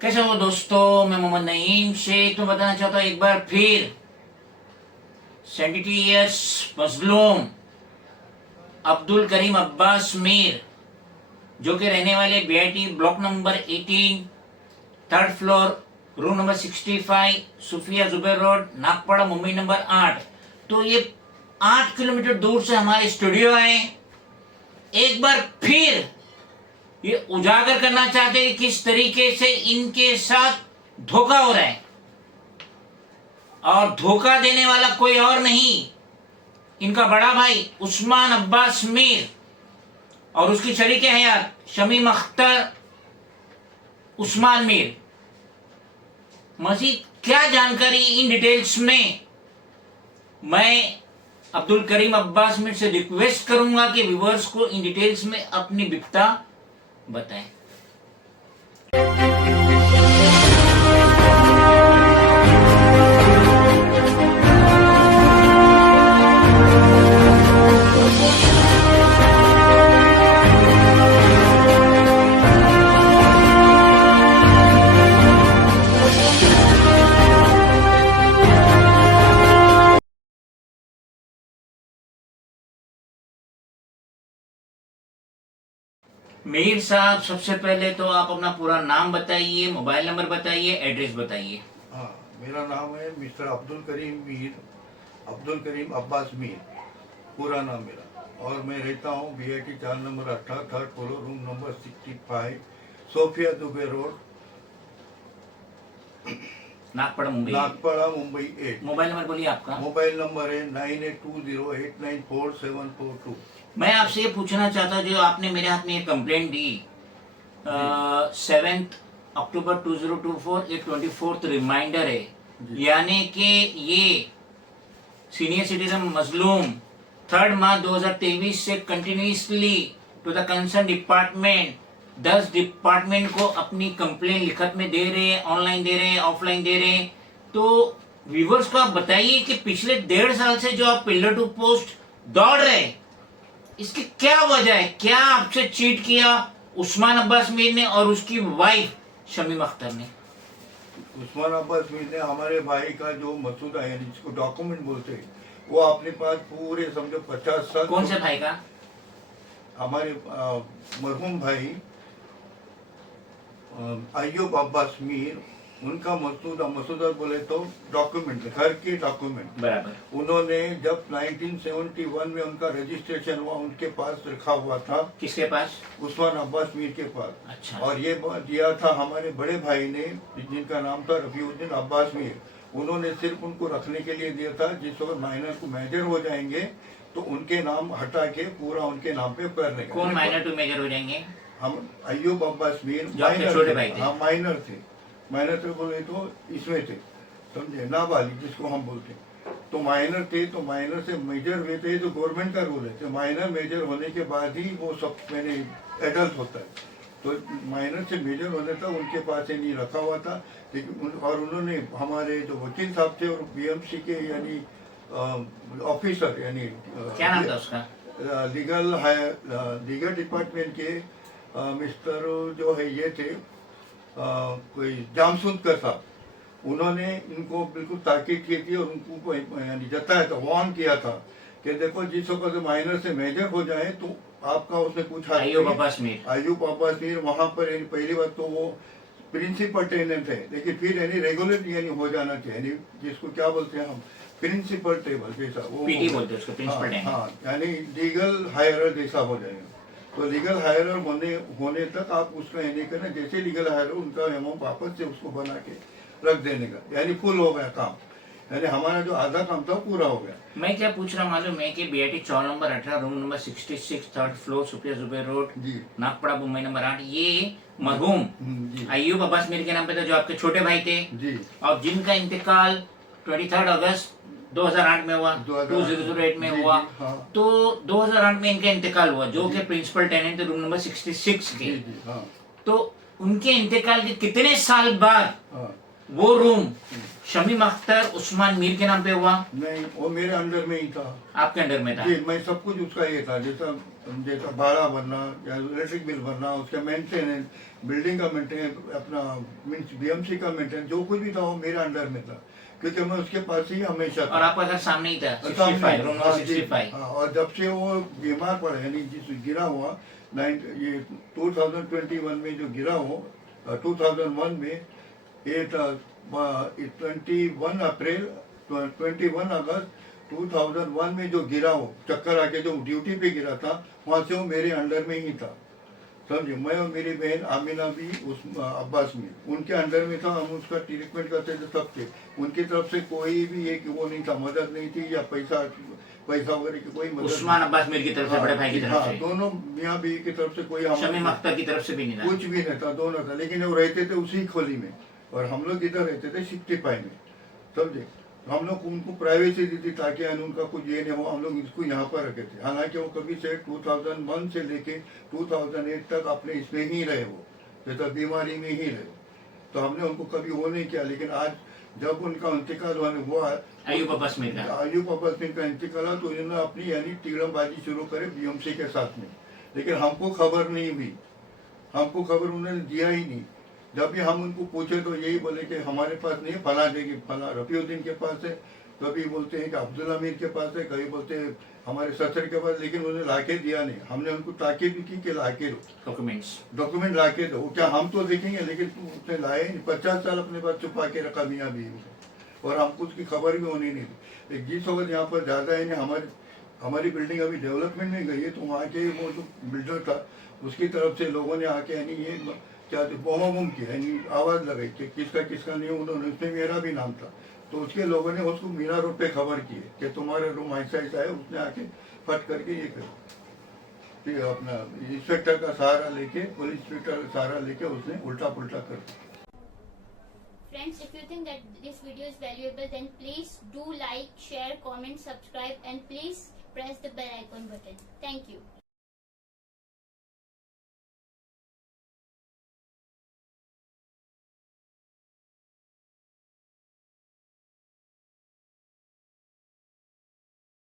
कैसे हो दोस्तों, मैं मोहम्मद नईम शेख। तो बताना चाहता हूँ एक बार फिर 72 इयर्स मजलूम अब्दुल करीम अब्बास मीर, जो कि रहने वाले BIT block number 18 third floor room number 65 Sufiya Zubair road Nagpada Mumbai number 8। तो ये 8 किलोमीटर दूर से हमारे स्टूडियो आए। एक बार फिर ये उजागर करना चाहते हैं किस तरीके से इनके साथ धोखा हो रहा है, और धोखा देने वाला कोई और नहीं, इनका बड़ा भाई उस्मान अब्बास मीर और उसकी शरीके हयात शमीम अख्तर उस्मान मीर। मजीद क्या जानकारी इन डिटेल्स में मैं अब्दुल करीम अब्बास मीर से रिक्वेस्ट करूंगा कि व्यूअर्स को इन डिटेल्स में अपनी विपता बताएं। मीर साहब, सबसे पहले तो आप अपना पूरा नाम बताइए, मोबाइल नंबर बताइए, एड्रेस बताइए। हाँ, मेरा नाम है मिस्टर अब्दुल करीम मीर, अब्दुल करीम अब्बास मीर, पूरा नाम मेरा। और मैं रहता हूँ BIT 4 number 18 third floor room number 65 Sophia Dubey road Nagpada Mumbai 8। Mobile number बोलिए आपका। मोबाइल नंबर है 9820894742। मैं आपसे ये पूछना चाहता हूँ, जो आपने मेरे हाथ में ये कंप्लेंट दी 7 अक्टूबर 2024, ये 24th रिमाइंडर है, यानी कि ये सीनियर सिटीजन मजलूम 3 मार्च 2023 से continuously to the concern department 10 department को अपनी कंप्लेंट लिखत में दे रहे हैं, ऑनलाइन दे रहे हैं, ऑफलाइन दे रहे हैं। तो व्यूवर्स को आप बताइए कि पिछले 1.5 साल से जो आप पिलर टू पोस्ट दौड़ रहे हैं, इसकी क्या वजह है? क्या आपसे चीट किया उस्मान अब्बास मीर ने और उसकी वाइफ शमीम अख्तर ने? उस्मान अब्बास मीर ने हमारे भाई का जो मसूदा है, जिसको डॉक्यूमेंट बोलते हैं, वो अपने पास पूरे समझो 50 साल। कौन से भाई का? हमारे मरहूम भाई अय्यूब अब्बास मीर, उनका मसूदा बोले तो डॉक्यूमेंट, घर के डॉक्यूमेंट बराबर। उन्होंने जब 1971 में उनका रजिस्ट्रेशन हुआ, उनके पास रखा हुआ था। किसके पास? उस्मान अब्बास मीर के पास। अच्छा। और ये दिया था हमारे बड़े भाई ने, जिनका नाम था रफीउद्दीन अब्बास मीर। उन्होंने सिर्फ उनको रखने के लिए दिया था, जिस वक्त माइनर को मेजर हो जाएंगे तो उनके नाम हटा के पूरा उनके नाम पे करने का। कौन माइनर टू मेजर हो जाएंगे? हम अय्यूब अब्बास मीर छोटे भाई थे। हाँ, माइनर थे। माइनर थे बोले तो इसमें थे, समझे, नाबालिग जिसको हम बोलते हैं। तो माइनर थे, तो माइनर से मेजर हुए थे, तो गवर्नमेंट का रूल है कि माइनर मेजर होने के बाद ही वो सब मैंने एडल्ट होता है। तो माइनर से मेजर होने तक उनके पास ही नहीं रखा हुआ था। लेकिन और उन्होंने हमारे जो वकील साहब थे और बीएमसी के यानी ऑफिसर, यानी क्या नाम था उसका? लीगल डिपार्टमेंट के मिस्टर जो है ये थे कोई जामसुंदकर साहब, उन्होंने इनको बिल्कुल ताकीद की थी और उनको यानी जताया था, वार्न किया था कि देखो जिस वक्त माइनर से मेजर हो जाए तो आपका उसने कुछ अय्यूब अब्बास मीर वहाँ पर यानी पहली बात तो वो प्रिंसिपल टेनेंट है, लेकिन फिर यानी रेगुलर यानी हो जाना चाहिए, यानी जिसको क्या बोलते हैं हम, प्रिंसिपल टेबल जैसा, वो पीटी बोलते हैं उसको, प्रिंसिपल टेनेंट। हाँ, यानी लीगल हायरर जैसा हो जाएगा। तो लीगल हायरर होने तक आप उसका ये नहीं करना, जैसे लीगल हायरर उनका अमाउंट वापस से उसको बना के रख देने का, यानी फुल हो गया काम, यानी हमारा जो आधा काम था पूरा हो गया। मैं क्या पूछ रहा मालूम है कि BIT 4 number 18 room number 66 third floor Sufiya Zubair road Nagpada Mumbai number 8, ये मरहूम अय्यूब अब्बास मीर के नाम पे था, जो आपके छोटे भाई थे जी, और जिनका इंतकाल 23 अगस्त 2008 में हुआ, 2008 में हुआ। हाँ। तो 2008 में इनका इंतकाल हुआ, जो कि प्रिंसिपल टेनेंट रूम नंबर 66 के। हाँ। तो उनके इंतकाल के कितने साल बाद वो रूम शमीम अख्तर उस्मान मीर के नाम पे हुआ, नहीं, वो मेरे अंडर में ही था आपके अंडर में था। जी। मैं सब कुछ उसका ये था, जैसा जैसा भाड़ा भरना या इलेक्ट्रिक बिल भरना, उसका मेंटेनेंस, बिल्डिंग का मेंटेनेंस, अपना मीन्स बीएमसी का मेंटेनेंस, जो कुछ भी था वो मेरे अंडर में था, क्योंकि मैं उसके पास ही हमेशा और था। आपका घर सामने ही था, सामने, 65 रूम नंबर हाँ जी, 65। हाँ। और जब से वो बीमार पड़ा, यानी जिस गिरा हुआ ये 2021 में जो गिरा हो, 2001 में, ये 21 अप्रैल 21 अगस्त 2001 में जो गिरा हो, चक्कर आके जो ड्यूटी पे गिरा था, वहाँ से वो मेरे अंडर में ही था, समझे। मैं और मेरी बहन आमिना भी, उस अब्बास में, उनके अंडर में था। हम उसका ट्रीटमेंट करते थे, सब थे। उनकी तरफ से कोई भी एक वो नहीं था, मदद नहीं थी, या पैसा वगैरह की कोई मदद उस्मान अब्बास मीर की तरफ से, बड़े भाई की तरफ हाँ, से, दोनों मियाँ बीवी की तरफ से कोई शमीम अख्तर की तरफ से भी नहीं था। कुछ भी नहीं था, दोनों था। लेकिन वो रहते थे उसी खोली में, और हम लोग इधर रहते थे 65 में, समझे। हम लोग उनको प्राइवेसी दी थी ताकि उनका कुछ ये नहीं हो, हम लोग इसको यहाँ पर रखे थे। हालांकि वो कभी से 2001 से लेके 2008 तक अपने इसमें ही रहे, वो जैसा बीमारी में ही रहे, तो हमने उनको कभी वो नहीं किया। लेकिन आज जब उनका इंतकाल हुआ, अयूब अब्बास मीर का, अयूब अब्बास मीर का इंतकाल हुआ, तो इन्होंने अपनी यानी तीड़मबाजी शुरू करे बीएमसी के साथ में। लेकिन हमको खबर नहीं हुई, हमको खबर उन्होंने दिया ही नहीं। जब भी हम उनको पूछे तो यही बोले कि हमारे पास नहीं, फला जगह फला रफीउद्दीन के पास है, कभी बोलते हैं कि अब्दुल्ला मीर के पास है, कभी बोलते हैं हमारे ससर के पास, लेकिन उन्हें लाके दिया नहीं। हमने उनको ताकीद भी की कि लाके दो डॉक्यूमेंट लाके दो। क्या हम तो देखेंगे, लेकिन उसने लाए नहीं। 50 साल अपने पास छुपा के रखा मियाँ बीवी को, और हमको उसकी खबर भी होनी नहीं थी। जिस वक्त यहाँ पर ज़्यादा है, हमारी बिल्डिंग अभी डेवलपमेंट में गई है, तो वहाँ के वो जो बिल्डर था, उसकी तरफ से लोगों ने आके यानी ये क्या बोम किया, यानी आवाज़ लगाई कि किसका किसका नहीं, उन्होंने, उसमें मेरा भी नाम था। तो उसके लोगों ने उसको मीना रोड पे खबर की है कि तुम्हारा रूम ऐसा ऐसा है। उसने आके फट करके ये कर, ये अपना इंस्पेक्टर का सहारा लेके, पुलिस इंस्पेक्टर का सहारा लेके उसने उल्टा पुल्टा कर दिया। Friends, if you think that this video is valuable, then please do like, share, comment, subscribe, and please press the bell icon button. Thank you.